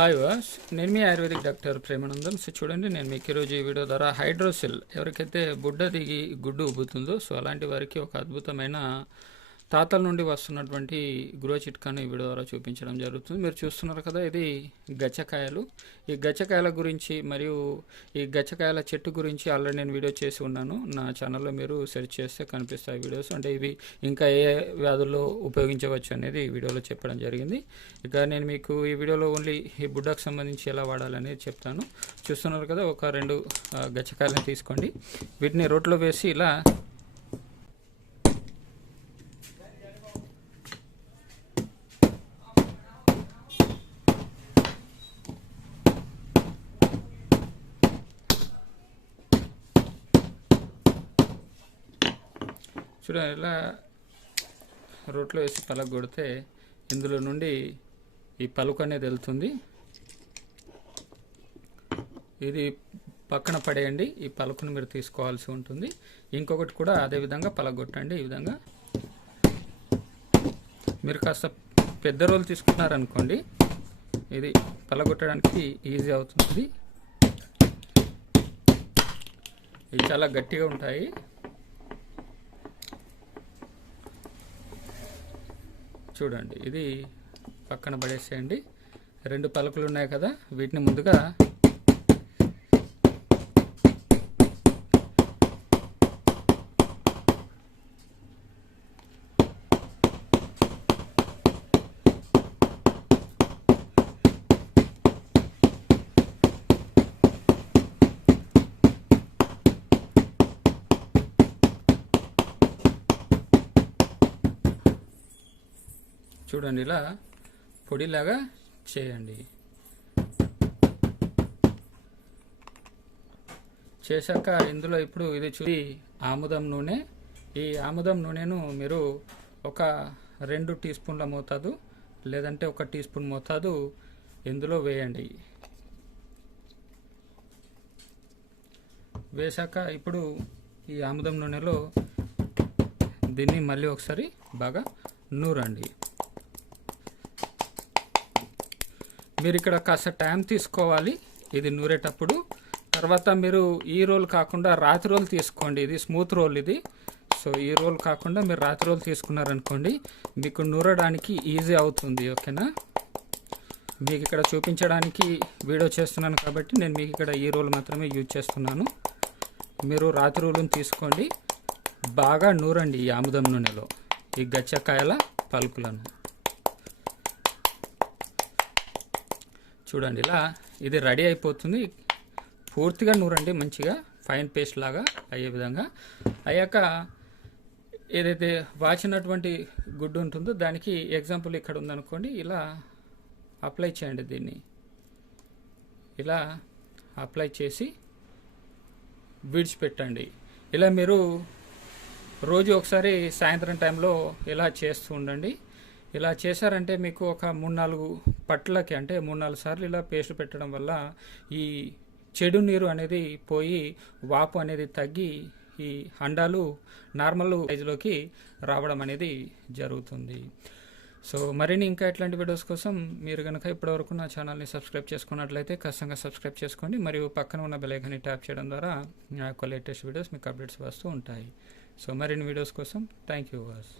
Hi వాస్ నేను మీ ఆయుర్వేదిక్ డాక్టర్ ప్రేమానందం. సో చూడండి నేను మీకు ఈరోజు ఈ వీడియో ద్వారా హైడ్రోసిల్ ఎవరికైతే బుడ్డ దిగి గుడ్డు ఉబ్బుతుందో సో అలాంటి వారికి ఒక అద్భుతమైన తాతల నుండి వస్తున్నటువంటి గృహ చిట్కాను ఈ వీడియో ద్వారా చూపించడం జరుగుతుంది. మీరు చూస్తున్నారు కదా ఇది గచ్చకాయలు ఈ గచ్చకాయల గురించి మరియు ఈ గచ్చకాయల చెట్టు గురించి ఆల్రెడీ నేను వీడియో చేసి ఉన్నాను. నా ఛానల్లో మీరు సెర్చ్ చేస్తే కనిపిస్తాయి వీడియోస్. అంటే ఇవి ఇంకా ఏ వ్యాధుల్లో ఉపయోగించవచ్చు అనేది ఈ వీడియోలో చెప్పడం జరిగింది. ఇక నేను మీకు ఈ వీడియోలో ఓన్లీ ఈ బుడ్డకు సంబంధించి ఎలా వాడాలనేది చెప్తాను. చూస్తున్నారు కదా ఒక రెండు గచ్చకాయలను తీసుకోండి. వీటిని రోట్లో వేసి ఇలా చూడండి ఇలా రోట్లో వేసి పలక కొడితే ఇందులో నుండి ఈ పలుకు అనేది వెళ్తుంది. ఇది పక్కన పడేయండి ఈ పలుకును మీరు తీసుకోవాల్సి ఉంటుంది. ఇంకొకటి కూడా అదే విధంగా పలగొట్టండి ఈ విధంగా. మీరు కాస్త పెద్ద రోలు తీసుకున్నారనుకోండి ఇది పలగొట్టడానికి ఈజీ అవుతుంది. ఇవి చాలా గట్టిగా ఉంటాయి. చూడండి. ఇది పక్కన పడేసేయండి. రెండు పలకలు ఉన్నాయి కదా వీటిని ముందుగా చూడండి ఇలా పొడిలాగా చేయండి. చేశాక ఇందులో ఇప్పుడు ఇది చూసి ఆముదం నూనె. ఈ ఆముదం నూనెను మీరు ఒక రెండు టీ స్పూన్ల మోతాదు లేదంటే ఒక టీ స్పూన్ మోతాదు ఇందులో వేయండి. వేశాక ఇప్పుడు ఈ ఆముదం నూనెలో దీన్ని మళ్ళీ ఒకసారి బాగా నూరండి. మీరు ఇక్కడ కాస్త టైం తీసుకోవాలి. ఇది నూరేటప్పుడు. తర్వాత మీరు ఈ రోల్ కాకుండా రాతి రోల్ తీసుకోండి. ఇది స్మూత్ రోల్ ఇది. సో ఈ రోల్ కాకుండా మీరు రాతి రోల్ తీసుకున్నారనుకోండి మీకు నూరడానికి ఈజీ అవుతుంది ఓకేనా? మీకు ఇక్కడ చూపించడానికి వీడియో చేస్తున్నాను కాబట్టి నేను మీకు ఇక్కడ ఈ రోల్ మాత్రమే యూజ్ చేస్తున్నాను. మీరు రాతి రోలును తీసుకోండి. బాగా నూరండి ఈ ఆముదం నూనెలో. ఈ గచ్చకాయల పలుకులను. చూడండి ఇలా ఇది రెడీ అయిపోతుంది. పూర్తిగా నూరండి మంచిగా ఫైన్ పేస్ట్ లాగా అయ్యే విధంగా. అయ్యాక ఏదైతే వాచినటువంటి గుడ్డు ఉంటుందో దానికి ఎగ్జాంపుల్ ఇక్కడ ఉందనుకోండి ఇలా అప్లై చేయండి దీన్ని. ఇలా అప్లై చేసి విడిచిపెట్టండి. ఇలా మీరు రోజు ఒకసారి సాయంత్రం టైంలో ఇలా చేస్తూ ఉండండి. ఇలా చేశారంటే మీకు ఒక మూడు నాలుగు పట్లకి అంటే మూడు నాలుగు సార్లు ఇలా పేస్ట్ పెట్టడం వల్ల ఈ చెడు నీరు అనేది పోయి వాపు అనేది తగ్గి ఈ అండాలు నార్మల్ సైజులోకి రావడం అనేది జరుగుతుంది. సో మరిన్ని ఇంకా ఇట్లాంటి వీడియోస్ కోసం మీరు కనుక ఇప్పటివరకు నా ఛానల్ని సబ్స్క్రైబ్ చేసుకున్నట్లయితే ఖచ్చితంగా సబ్స్క్రైబ్ చేసుకోండి. మరియు పక్కన ఉన్న బెలైకాన్ని ట్యాప్ చేయడం ద్వారా నా యొక్క లేటెస్ట్ వీడియోస్ మీకు అప్డేట్స్ వస్తూ ఉంటాయి. సో మరిన్ని వీడియోస్ కోసం థ్యాంక్ యూ వాస్